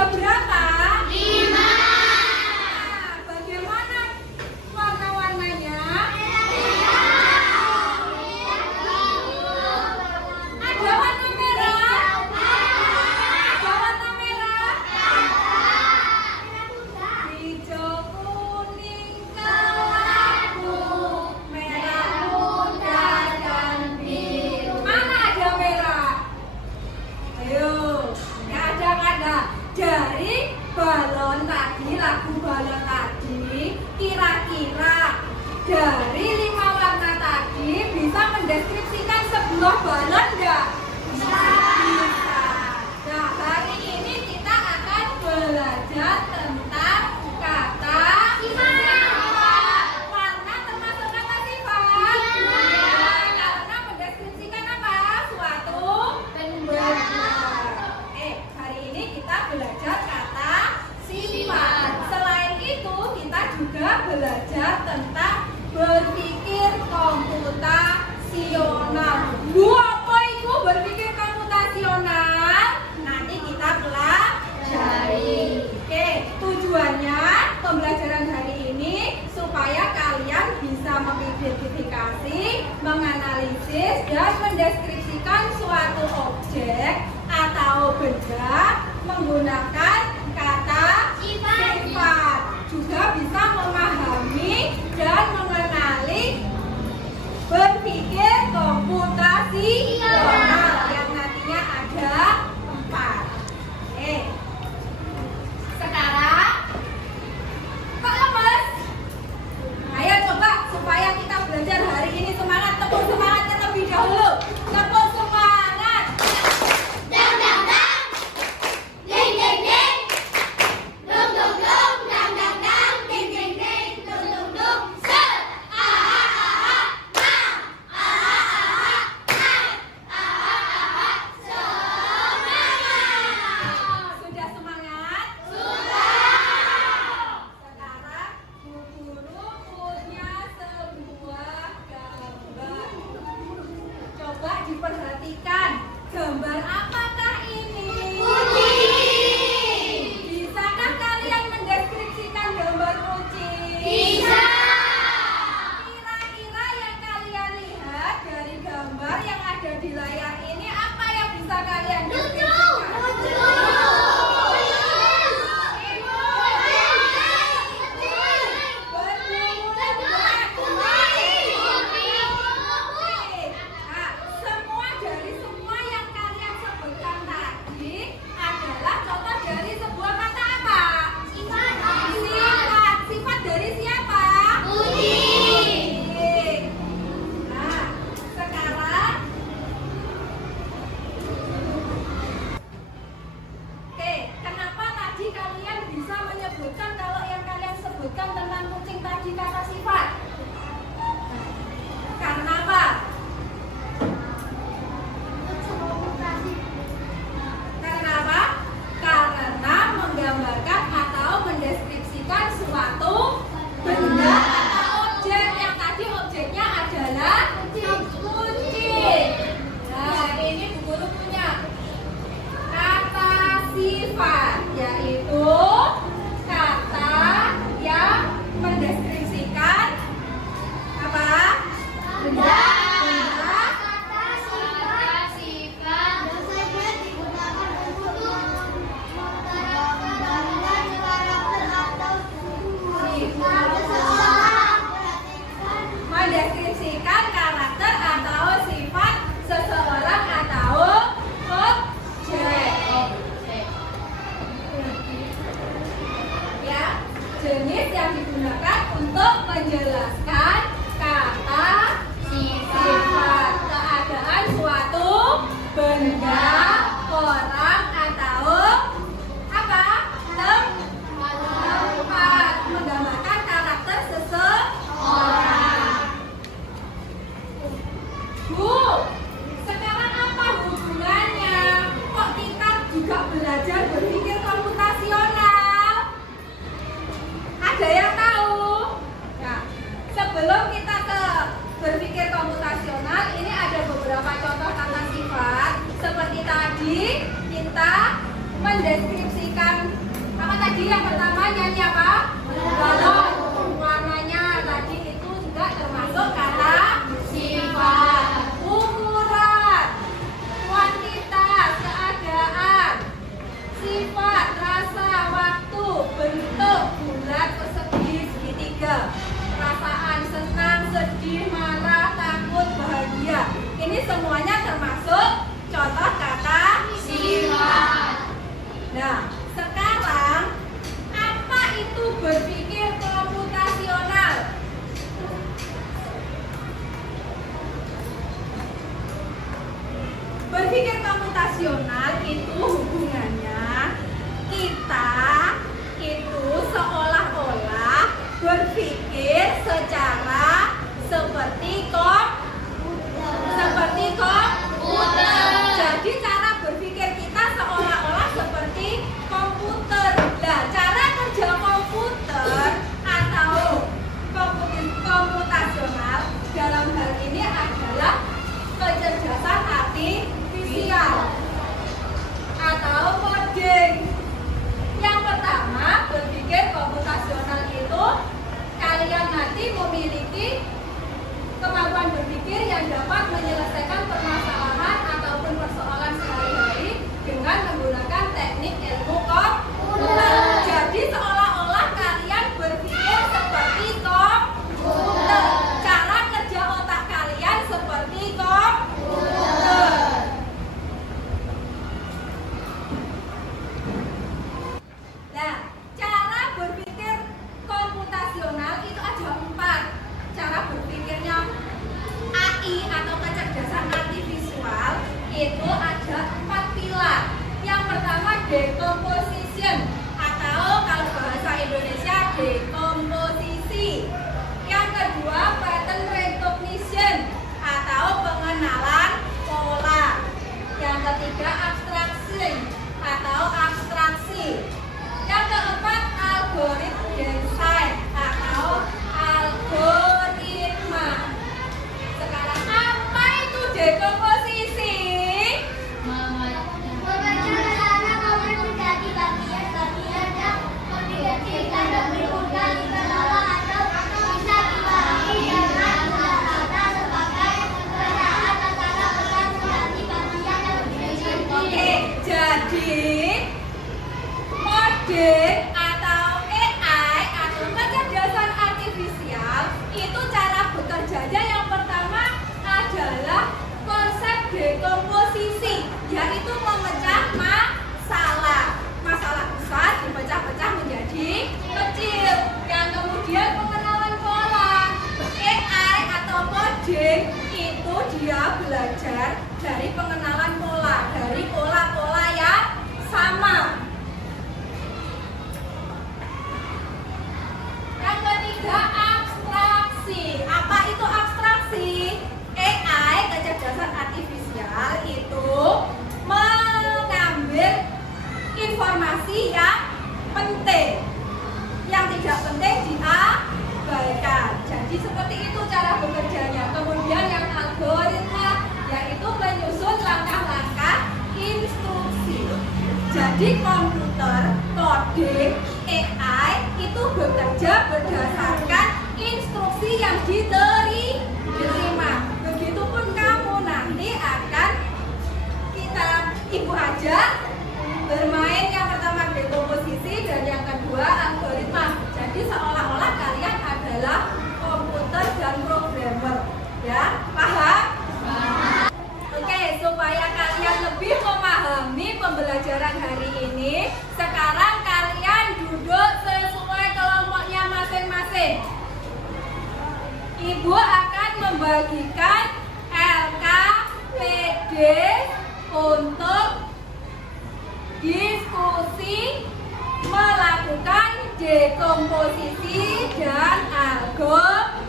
ada berapa? 5. Nah, bagaimana warna-warnanya? Ada warna merah? Ada warna merah? Hijau, kuning, kelabu, merah muda, dan biru. Mana ada merah? Ayo, nggak ada. Dari balon tadi, lagu balon tadi, kira-kira dari 5 warna tadi bisa mendeskripsikan sebuah balon nggak? Bisa. Nah, hari ini kita akan belajar tentang kata sifat. Warna termasuk kata sifat? Ya, karena mendeskripsikan apa? Suatu benda. Hari ini kita belajar kata sifat. Selain itu, kita juga belajar tentang berpikir komputasional. Apa itu berpikir komputasional? Nanti kita pelajari. Oke, tujuannya pembelajaran hari ini supaya kalian bisa mengidentifikasi, menganalisis, dan mendeskripsikan suatu objek atau benda menggunakan kata sifat. Juga bisa memahami dan mengenali berpikir komputasional yang nantinya ada 4. Sekarang kok lemes? Ayo coba supaya kita belajar hari ini semangat. Tepuk semangatnya lebih dahulu. Tepuk semangat. Dang dang dang. Ding ding ding. Dung dung dung. Dang dang dang. Ding ding ding. Dung dung dung. Set. Aha aha. Mam. Aha aha. Hai. Aha aha. Semangat. Sudah semangat? Sudah. Sekarang Bu Guru punya sebuah gambar. Coba diperhatikan. Gambar apakah ini? Kucing. Bisakah kalian mendeskripsikan gambar kucing? Bisa. Kira-kira yang kalian lihat dari gambar yang ada di layar ini apa yang bisa kalian deskripsikan? Nah, dari semua yang kalian sebutkan tadi adalah contoh dari sebuah kata apa? Sifat. Sifat dari siapa? Kucing. Nah, sekarang kenapa tadi kalian bisa menyebutkan kalau yang kalian sebutkan tentang kucing tadi kata sifat? Karena apa? Karena apa? Karena menggambarkan atau mendeskripsikan suatu benda atau objek. Yang tadi objeknya adalah kucing. Nah, ini Bu Guru punya kata sifat, yaitu kata yang mendeskripsikan apa? Benda. Mendeskripsikan karakter atau sifat seseorang atau objek. Ya, jenis yang digunakan untuk menjelaskan kata sifat, keadaan suatu benda, orang atau apa? Tempat, menggambarkan karakter seseorang. Bu, sekarang apa hubungannya? Kok kita juga belajar berpikir komputasional? Ada yang tahu? Nah, sebelum kita ke berpikir komputasional, ini ada beberapa contoh kata sifat. Seperti tadi kita mendeskripsikan apa tadi yang pertama nyanyi apa? Balon. Warnanya tadi itu juga termasuk kata Sifat. ukuran, kuantitas, keadaan, sifat, rasa, waktu, bentuk, bulat, persegi, segitiga, perasaan senang, sedih, marah, takut, bahagia. Ini semuanya termasuk contoh kata Sifat. Nah, sekarang apa itu berpikir komputasional? Berpikir komputasional itu hubungannya kita itu seolah-olah berpikir secara seperti komputer. Jadi cara berpikir kita seolah-olah seperti komputer. Nah, cara kerja komputer atau komputasional dalam hal ini adalah kecerdasan artifisial atau coding. Yang pertama, berpikir komputasional itu kalian nanti memiliki kemampuan berpikir yang dapat menyelesaikan permasalahan ataupun persoalan sehari-hari dengan menggunakan teknik ilmu komputer. Jadi seolah-olah kalian berpikir seperti komputer. Cara kerja otak kalian seperti komputer. Nah, cara berpikir komputasional itu ada 4. Cara berpikirnya AI atau kecerdasan artifisial itu ada 4 pilar. Yang pertama decomposition atau kalau bahasa Indonesia dekomposisi. Yang kedua pattern recognition atau pengenalan pola. Yang ketiga abstraction atau abstraksi. Yang keempat algoritma design atau algoritma. Sekarang apa itu dekomposisi? Bagaimana kamu menjadi bagian-bagian yang mendidikkan dan berorganisasi atau bisa dibagi dengan kata-kata sebagai perbedaan antara bekas menjadi bagian yang berdiri. Oke, jadi coding atau AI atau kecerdasan artifisial itu cara bekerjanya yang pertama adalah konsep dekomposisi, yaitu memecah masalah. Masalah besar dipecah-pecah menjadi kecil. Yang kemudian pengenalan pola. AI atau coding itu dia belajar dari pengenalan pola, dari pola-pola yang sama. Yang ketiga abstraksi. Apa itu abstraksi? AI kecerdasan artifisial itu mengambil informasi yang penting, yang tidak penting diabaikan. Jadi seperti itu cara bekerjanya. Kemudian yang algoritma yaitu menyusun langkah-langkah instruksi. Jadi komputer, coding, AI itu bekerja berdasarkan instruksi yang diterima. Begitupun kamu nanti akan ibu ajar bermain yang pertama dekomposisi dan yang kedua algoritma. Jadi seolah-olah kalian adalah komputer dan programmer. Ya, paham? Oke, supaya kalian lebih memahami pembelajaran hari ini, sekarang kalian duduk sesuai kelompoknya masing-masing. Ibu akan membagikan LKPD untuk diskusi melakukan dekomposisi dan algoritma.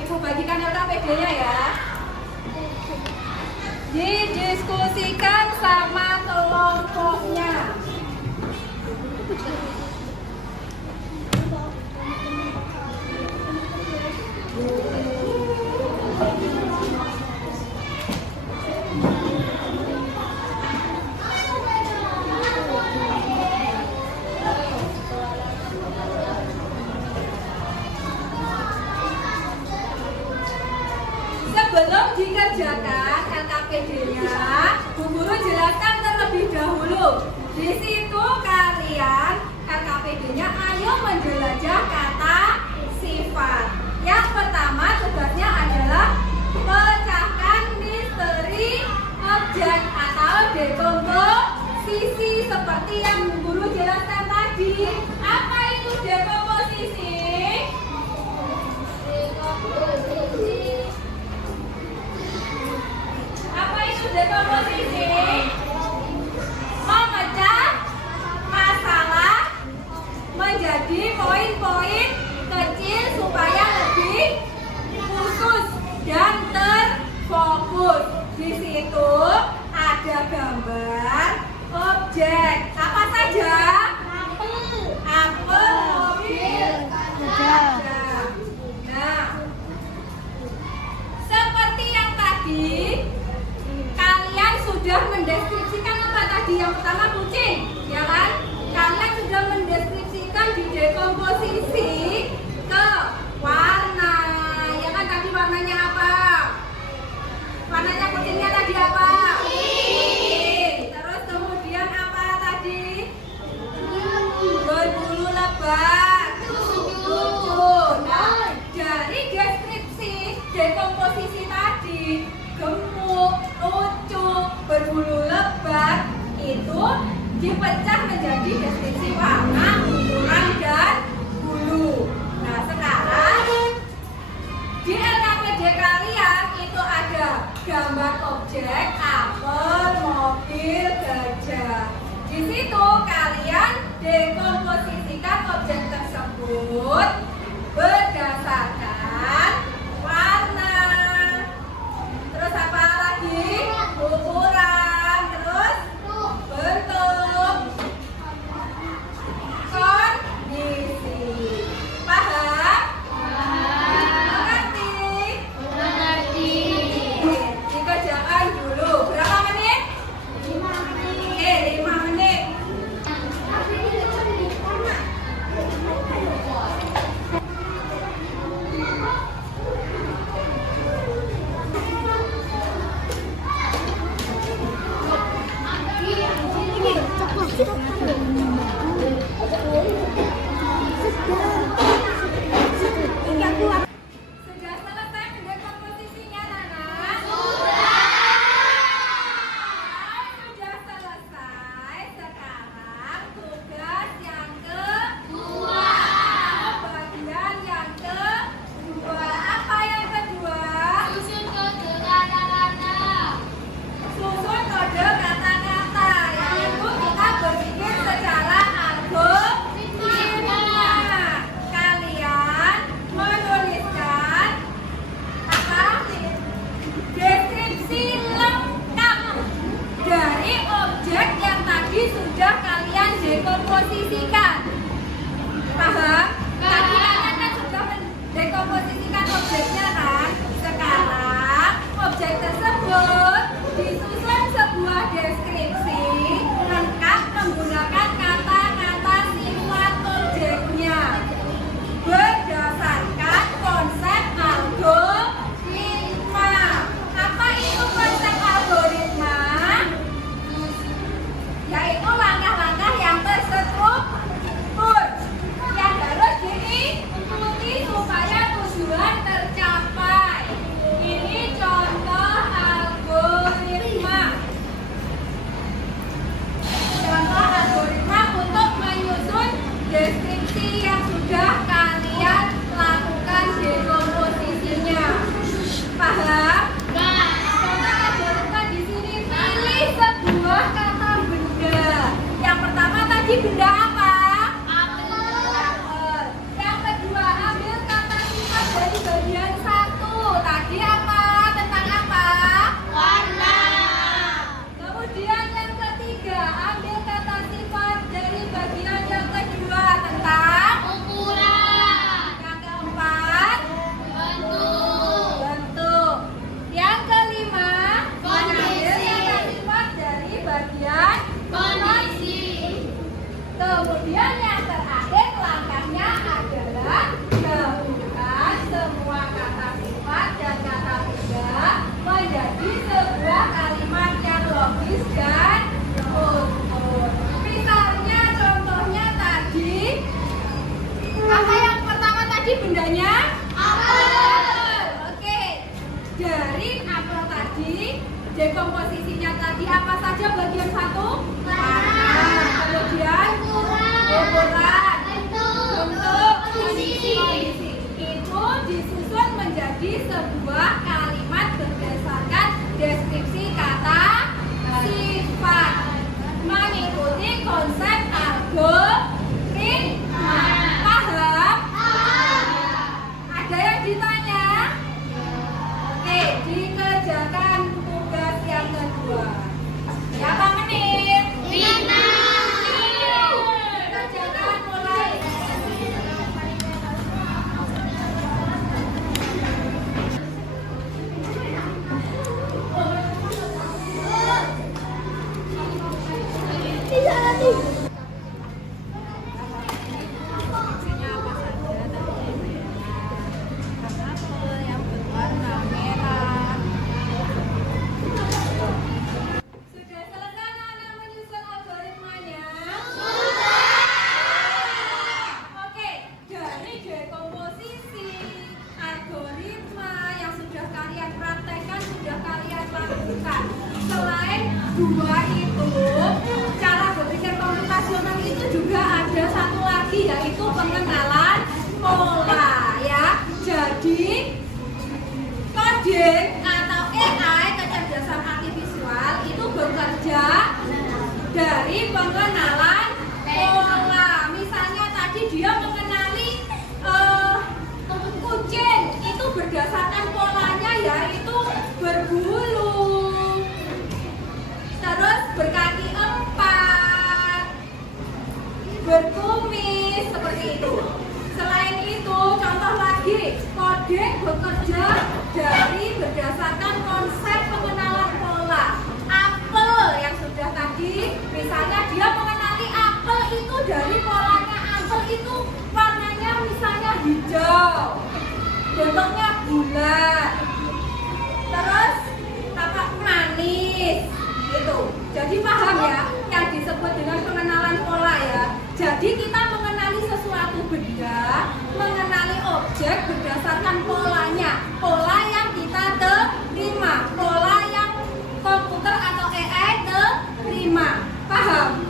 Ibu bagikan LKPD-nya ya. Didiskusikan sama kelompoknya. LKPD-nya, Bu Guru jelaskan terlebih dahulu. Di situ kalian LKPD-nya ayo menjelajah kata sifat. Yang pertama tugasnya adalah pecahkan misteri objek atau dekomposisi seperti yang Bu Guru jelaskan tadi. Apa itu dekomposisi? Apa itu dekomposisi? Memecah masalah menjadi poin-poin kecil supaya lebih khusus dan terfokus. Di situ ada gambar objek. Apa saja? Apel, mobil, gajah. Nah, seperti yang tadi, kalian sudah mendeskripsikan apa tadi? Yang pertama kucing, ya kan? Kalian sudah mendeskripsikan di dekomposisi ke warna, ya kan? Tadi warnanya apa? Warnanya kucingnya tadi apa? Kuning. Terus kemudian apa tadi? Berbulu lebat. Lucu. Nah, dari deskripsi dekomposisi tadi, gemuk, lucu, berbulu lebat, itu dipecah menjadi deskripsi warna, ukuran, dan bulu. Nah, sekarang di LKPD kalian itu ada gambar objek, apel, mobil, gajah. Di situ kalian dekomposisikan objek tersebut berdasarkan warna. Terus apa lagi? Ukuran, terus bentuk, kondisi. Paham? Mengerti? Dikerjakan dulu. Berapa menit? 5 menit. 5 menit. Sudah selesai dekomposisinya, Nana? Sudah selesai. Sekarang tugas yang kedua. Bagian yang kedua. Apa yang kedua? Susun kode kata-kata. Yaitu kita berpikir secara algoritma. Kalian menuliskan apa? Deskripsi lengkap dari objek yang tadi sudah kalian dekomposisikan. Paham? Tadi kalian kan sudah mendekomposisikan objeknya kan? Sekarang objek tersebut disusun sebuah deskripsi lengkap menggunakan kata-kata sifat objeknya berdasarkan konsep algoritma. Apa itu konsep algoritma? Yaitu langkah-langkah yang terstruktur yang harus diikuti supaya tujuan tercapai. dekomposisinya tadi apa saja bagian satu? Warna. Kemudian ukuran, bentuk, kondisi. Itu disusun menjadi sebuah kalimat berdasarkan deskripsi kata sifat, mengikuti konsep algoritma. Paham? Ada yang ditanya? Oke, dikerjakan tugas yang kedua. Berapa menit? 5. Dikerjakan mulai. Isinya apa saja tadi? Apel yang berwarna merah. Sudah selesai anak menyusun algoritmanya? Oke, dari dekomposisi algoritma yang sudah kalian praktekkan, sudah kalian lakukan. Selain dua itu, cara berpikir komputasional itu juga ada satu lagi, yaitu pengenalan pola ya. Jadi coding atau AI, kecerdasan artifisial, itu bekerja dari pengenalan pola. Misalnya tadi dia mengenali kucing, itu berdasarkan polanya yaitu berbulu, terus berkaki 4, berkumis, seperti itu. Selain itu, contoh lagi, coding bekerja dari berdasarkan konsep pengenalan pola. Apel yang sudah tadi, misalnya dia mengenali apel itu dari polanya. Apel itu warnanya misalnya hijau, bentuknya bulat, terus apa, manis gitu. Jadi paham ya yang disebut dengan pengenalan pola ya. Jadi kita mengenali sesuatu benda, mengenali objek berdasarkan polanya, pola yang kita terima, pola yang komputer atau AI terima. Paham?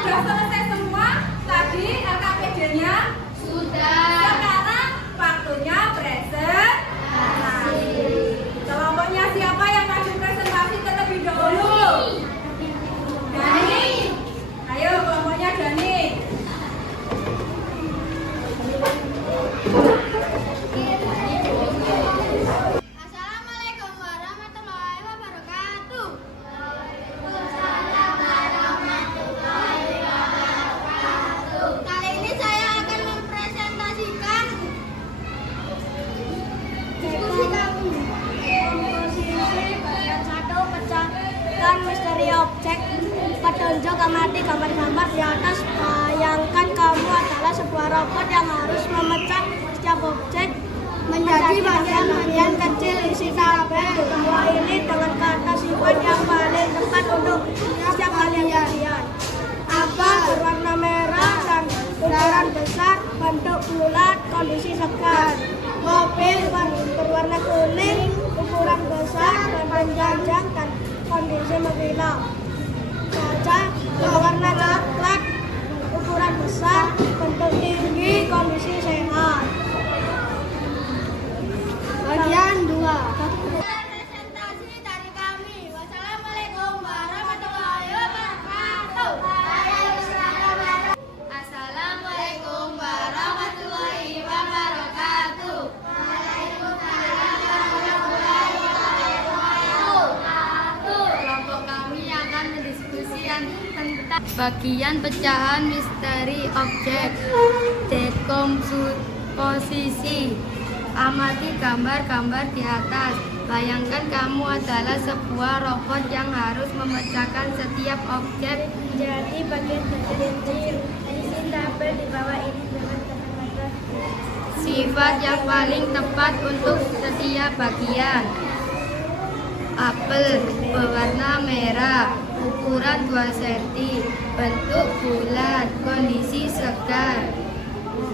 Sudah selesai semua tadi LKPD-nya? Sudah. Sekarang waktunya presentasi. Kelompoknya siapa yang maju presentasi terlebih dahulu? Dani. Ayo kelompoknya Dani. Assalamualaikum warahmatullahi wabarakatuh. Waalaikumsalam warahmatullahi wabarakatuh. Kali ini saya akan mempresentasikan diskusi kami. Komposisi bagian 1, pecahkan misteri objek. Petunjuk amati gambar-gambar di atas. Bayangkan kamu adalah sebuah robot yang harus memecah setiap objek menjadi bagian-bagian kecil. Isi tabel semua ini dengan kata sifat yang paling tepat untuk setiap bagian. Apa berwarna merah dan ukuran besar, bentuk bulat, kondisi segar. Mobil berwarna kuning, ukuran besar, ban panjang dan kondisi mengkilau. Kaca berwarna coklat, ukuran besar, bentuk tinggi, kondisi sehat. Bagian 2. Presentasi dari kami. Wassalamualaikum warahmatullahi wabarakatuh. Assalamualaikum warahmatullahi wabarakatuh. Kelompok kami akan mendiskusikan tentang bagian pecahan misteri objek. Dekomposisi. Amati gambar-gambar di atas. Bayangkan kamu adalah sebuah robot yang harus memecahkan setiap objek menjadi bagian-bagian kecil. Isi tabel di bawah ini dengan kata-kata sifat yang paling tepat untuk setiap bagian. Apel berwarna merah, ukuran 2 cm, bentuk bulat, kondisi segar.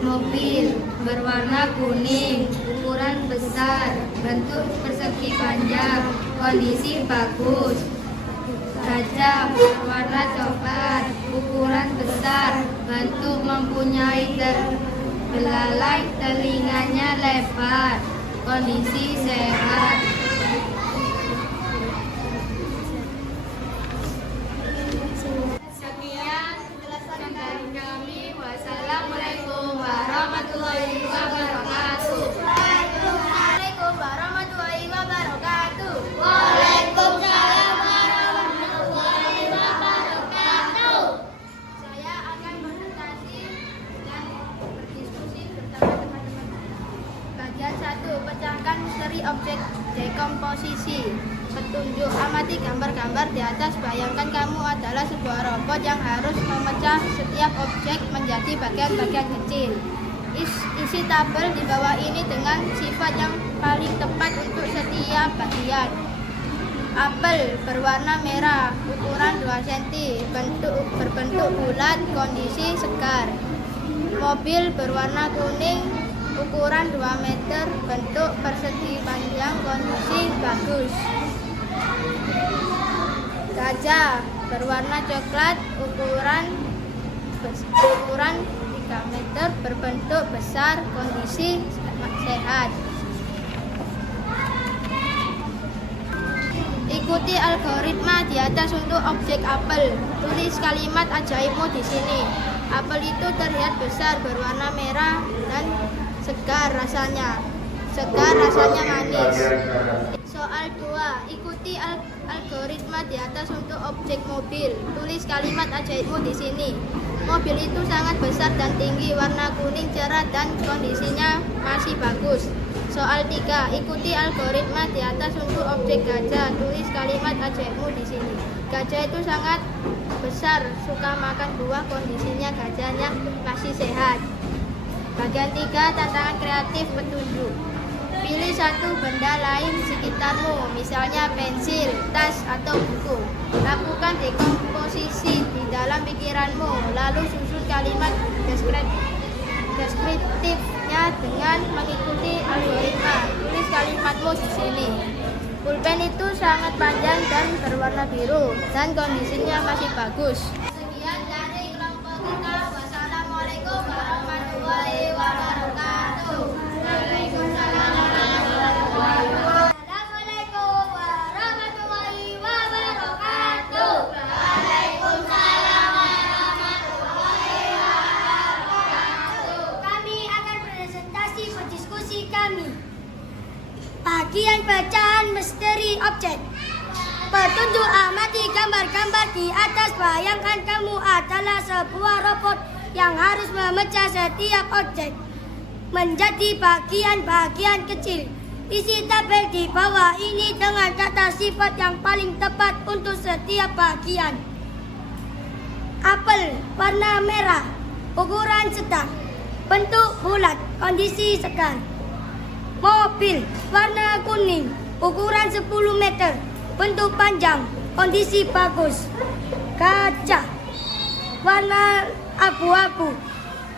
Mobil berwarna kuning, ukuran besar, bentuk persegi panjang, kondisi bagus. Gajah berwarna coklat, ukuran besar, bentuk mempunyai terbelalai, telinganya lebar, kondisi sehat. Sekian penjelasan dari kami. Wassalamualaikum warahmatullahi wabarakatuh. Waalaikumsalam warahmatullahi wabarakatuh. Waalaikumsalam warahmatullahi wabarakatuh. Saya akan presentasi dan berdiskusi bersama teman-teman. Bagian 1, pecahkan misteri objek dekomposisi. Petunjuk, amati gambar-gambar di atas. Bayangkan kamu adalah sebuah robot yang harus memecah setiap objek menjadi bagian-bagian kecil. Isi tabel di bawah ini dengan sifat yang paling tepat untuk setiap bagian. Apel berwarna merah, ukuran 2 cm, berbentuk bulat, kondisi segar. Mobil berwarna kuning, ukuran 2 meter, bentuk persegi panjang, kondisi bagus. Gajah berwarna coklat, ukuran 3 meter, berbentuk besar, kondisi sehat. Ikuti algoritma di atas untuk objek apel. Tulis kalimat ajaibmu di sini. Apel itu terlihat besar, berwarna merah dan segar rasanya manis. Soal 2, ikuti algoritma di atas untuk objek mobil. Tulis kalimat ajaibmu di sini. Mobil itu sangat besar dan tinggi, warna kuning cerah dan kondisinya masih bagus. Soal 3, ikuti algoritma di atas untuk objek gajah. Tulis kalimat ajaibmu di sini. Gajah itu sangat besar, suka makan buah, kondisinya gajahnya masih sehat. Bagian 3, tantangan kreatif petunjuk. Pilih satu benda lain di sekitarmu, misalnya pensil, tas, atau buku. Lakukan dekomposisi di dalam pikiranmu, lalu susun kalimat deskriptifnya dengan mengikuti algoritma. Tulis kalimatmu di sini. Pulpen itu sangat panjang dan berwarna biru, dan kondisinya masih bagus. Sekian dari kelompok kita. Wassalamualaikum warahmatullahi wabarakatuh. Waalaikumsalam warahmatullahi wabarakatuh. Assalamualaikum warahmatullahi wabarakatuh. Waalaikumsalam warahmatullahi wabarakatuh. Kami akan presentasi berdiskusi kami. Bagian bacaan misteri objek. Petunjuk, amati gambar-gambar di atas. Bayangkan kamu adalah sebuah robot yang harus memecah setiap objek menjadi bagian-bagian kecil. Isi tabel di bawah ini dengan kata sifat yang paling tepat untuk setiap bagian. Apel warna merah, ukuran sedang, bentuk bulat, kondisi segar. Mobil warna kuning, ukuran 10 meter, bentuk panjang, kondisi bagus. Gajah warna abu-abu,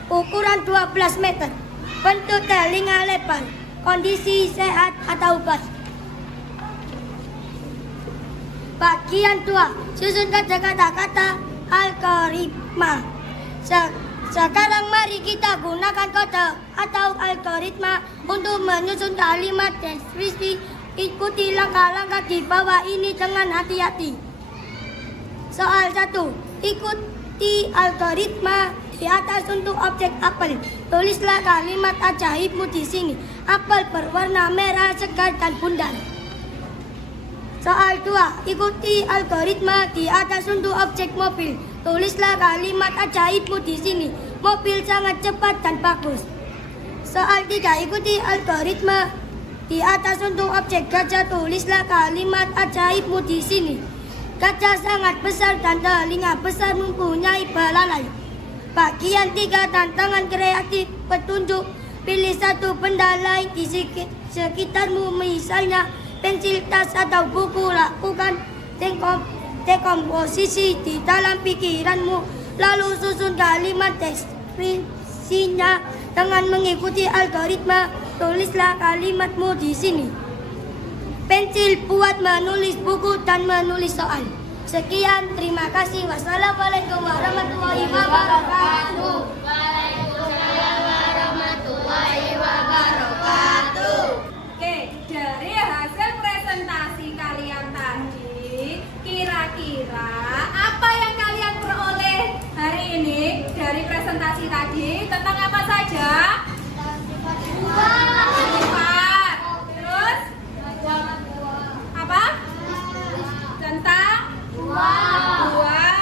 ukuran 12 meter, bentuk telinga lebar, kondisi sehat atau baik. Bagian 2, susun kata-kata algoritma. Sekarang mari kita gunakan kode atau algoritma untuk menyusun kalimat deskripsi. Ikuti langkah-langkah di bawah ini dengan hati-hati. Soal 1, ikuti algoritma di atas untuk objek apel. Tulislah kalimat ajaibmu di sini. Apel berwarna merah, segar dan bundar. Soal 2, ikuti algoritma di atas untuk objek mobil. Tulislah kalimat ajaibmu di sini. Mobil sangat cepat dan bagus. Soal 3, ikuti algoritma di atas untuk objek gajah. Tulislah kalimat ajaibmu di sini. Gajah sangat besar dan telinga besar, mempunyai belalai. Bagian 3, tantangan kreatif petunjuk. Pilih satu benda lain di sekitarmu, misalnya pensil, tas, atau buku. Lakukan dekomposisi di dalam pikiranmu, lalu susun kalimat deskripsinya dengan mengikuti algoritma. Tulislah kalimatmu di sini. pensil buat menulis buku dan menulis soal. Sekian, terima kasih. Wassalamualaikum warahmatullahi wabarakatuh. Waalaikumsalam warahmatullahi wabarakatuh. Oke, dari hasil presentasi kalian tadi, kira-kira apa yang kalian peroleh hari ini dari presentasi tadi? Tentang apa saja? Sifat. Terus apa? Tentang buah.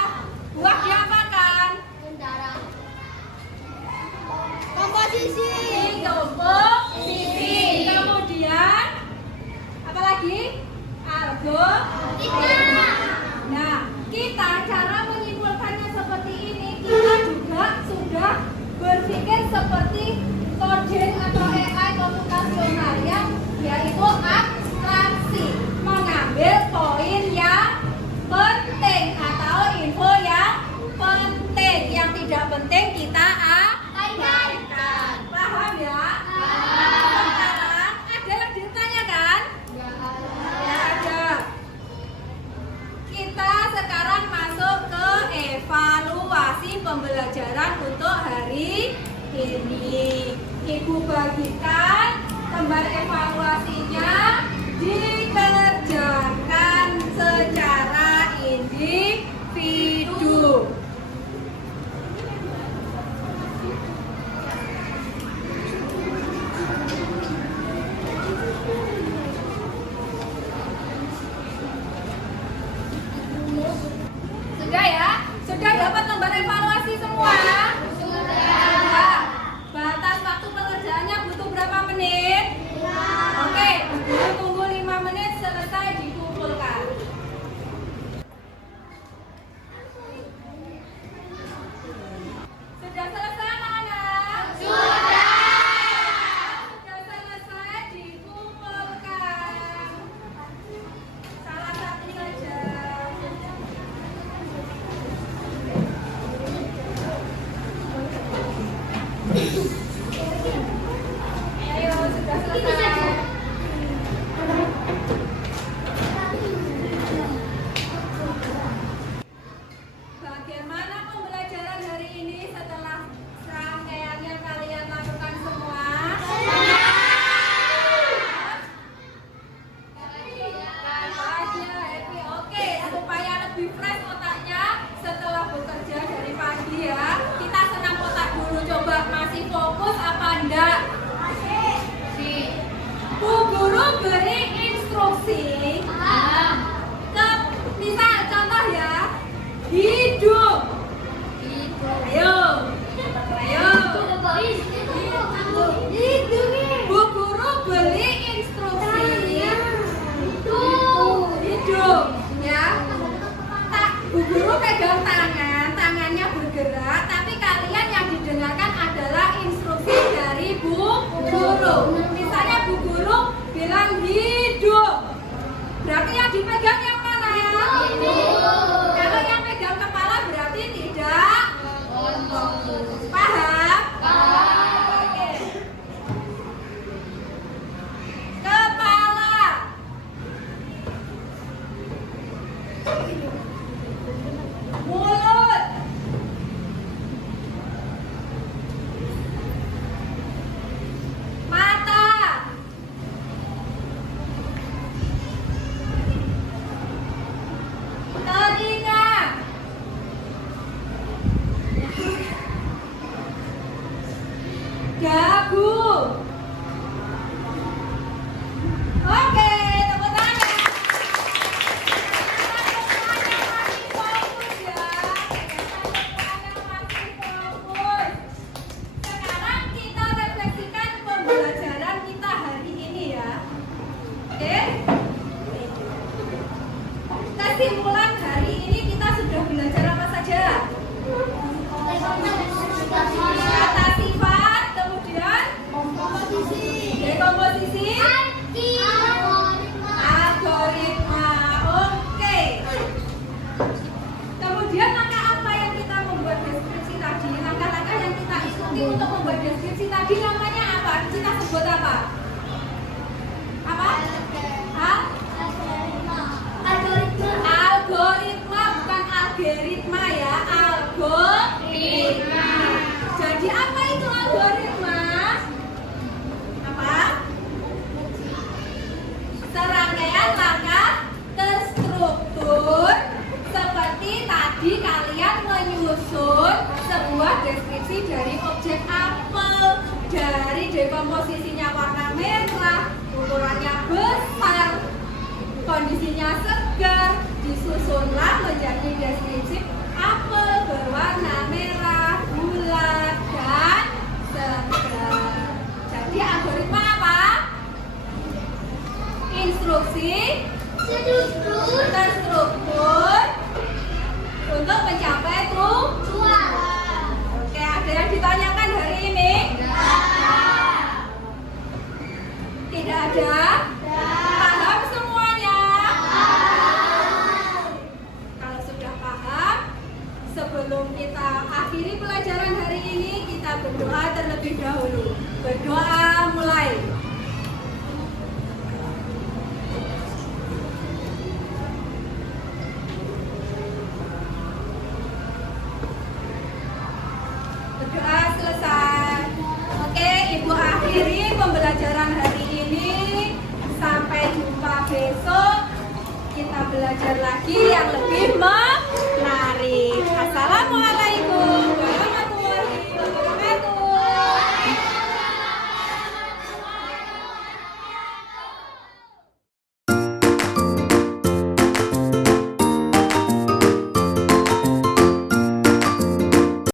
Buah diapakan? Komposisi. Komposisi. Kemudian apa lagi? Argo. Nah, kita cara menyimpulkannya seperti ini, kita juga sudah berpikir seperti coding atau AI komputasional yang yaitu abstraksi, mengambil poin yang penting atau info yang penting, yang tidak penting kita abaikan. Paham ya? Sekarang ada yang ditanyakan? Ya ada. Kita sekarang masuk ke evaluasi pembelajaran untuk hari ini. Ibu bagikan gambar evaluasinya dikerjakan secara individu. Sudah ya? Sudah dapat lembar evaluasi semua? Sudah. Batas waktu pengerjaannya butuh berapa menit? Oke, tunggu 5 menit selesai dikumpulkan. Sudah selesai anak-anak? Sudah selesai dikumpulkan. Salah satu saja. Ayo, sudah selesai. Bagaimana pembelajaran hari ini setelah serangkaiannya kalian lakukan semua? Bahagia, happy. Oke, supaya lebih fresh otaknya setelah bekerja dari pagi ya. Kita senam otak dulu, coba masih fokus apa enggak? Bu guru beri instruksi ke, misal contoh ya, hidup. Ayo, ayo. Bu guru beri instruksi hidup, ya. Bu guru pegang tangan, tangannya bergerak, tapi kalian yang didengarkan adalah instruksi dari Bu guru. Misalnya Bu guru bilang hidup, berarti yang dipegang yang mana ya? Kalau yang pegang kepala berarti tidak. Paham? Oke. Kepala. Mulut. Mata. Telinga. Dagu. Oke, tepuk tangan ya. Masih fokus ya. Masih fokus. Sekarang kita refleksikan pembelajaran kita hari ini ya. Oke. Kesimpulan hari ini kita sudah belajar apa saja? Kata sifat, kemudian dekomposisi, algoritma. Oke. Kemudian langkah apa yang kita membuat deskripsi tadi? Langkah-langkah yang kita ikuti untuk membuat deskripsi tadi namanya apa? Kita sebut apa? Apa? Hah? terdiri dari objek apel, dari dekomposisinya warna merah, ukurannya besar, kondisinya segar, disusunlah menjadi deskripsi apel berwarna merah, bulat, dan segar. Jadi algoritma apa? Instruksi terstruktur untuk mencapai tujuan. Oke, ada yang ditanyakan hari ini? Tidak ada? Paham semuanya? Kalau sudah paham, sebelum kita akhiri pelajaran hari ini, kita berdoa terlebih dahulu. Berdoa mulai. Berdoa selesai. Oke, Ibu akhiri pembelajaran hari ini. Sampai jumpa besok. Kita belajar lagi yang lebih menarik.